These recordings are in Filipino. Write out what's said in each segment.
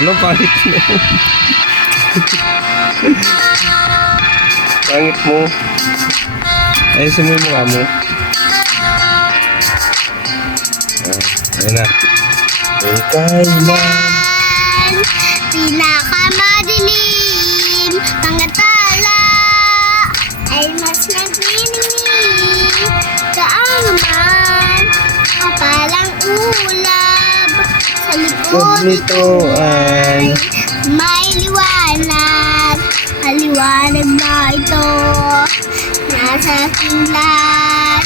Ano, pangit mo? Pangit mo. Ayusin mo yung mukha mo. Ayun na. Kailan pinakamadilim mga tala ay mas nagniningning kaaman kapalang ulab sa likod nito ay may liwanag. Aliwanag na ito nasa ating lahat,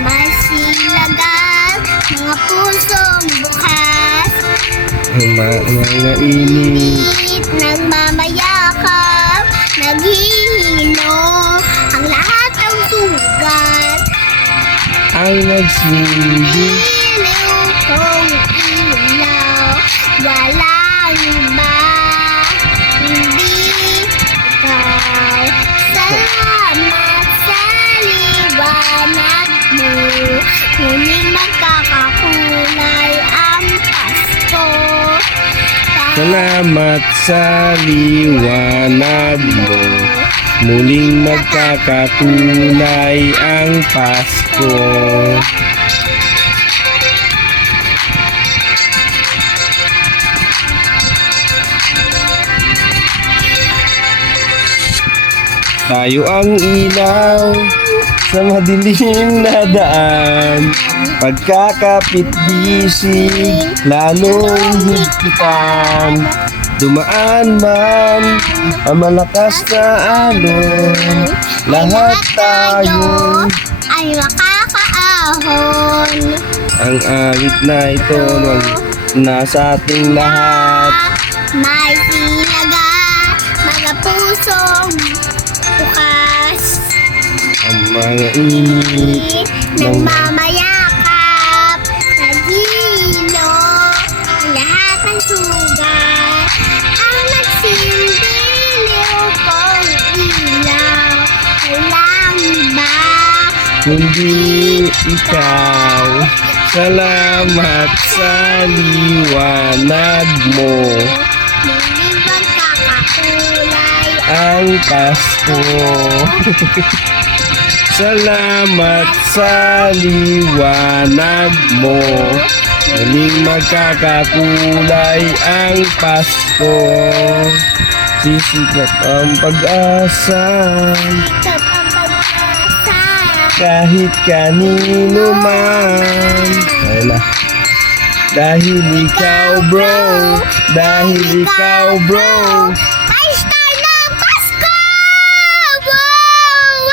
may silagan mga pusong bukas. mga init Nagmamayakap, naghihilo ang lahat ng sugat. ay nagsindi. Iliw kong ilaw, walang iba, hindi ikaw. Salamat sa liwanag mo, muling magkakakulay ang Pasko. Salamat sa liwanag mo, muling magkakakulay ang Pasko. Tayo ang ilaw sa madilim na daan, pagkakapit gising lalong higpitan. Dumaan man ang malakas na alon, lahat tayo ay makakaahon. ang awit na ito nasa ating lahat. May sinaga, mga pusong bukas. Ang mga init Nagmamayakap, naghihilo ang lahat ng sugat. Ang nagsindiliw kong ilaw, walang iba, hindi ikaw. Salamat sa liwanag mo, muling magkakakulay ang Pasko. Salamat sa liwanag mo, muling magkakakulay ang Pasko. Sisikat ang pag-asa Ikaw ang pag-asa. kahit kanino man. Ayun na. Dahil ikaw bro, dahil ikaw bro, Ay, star ng Pasko! Wow!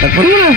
takpan mo na.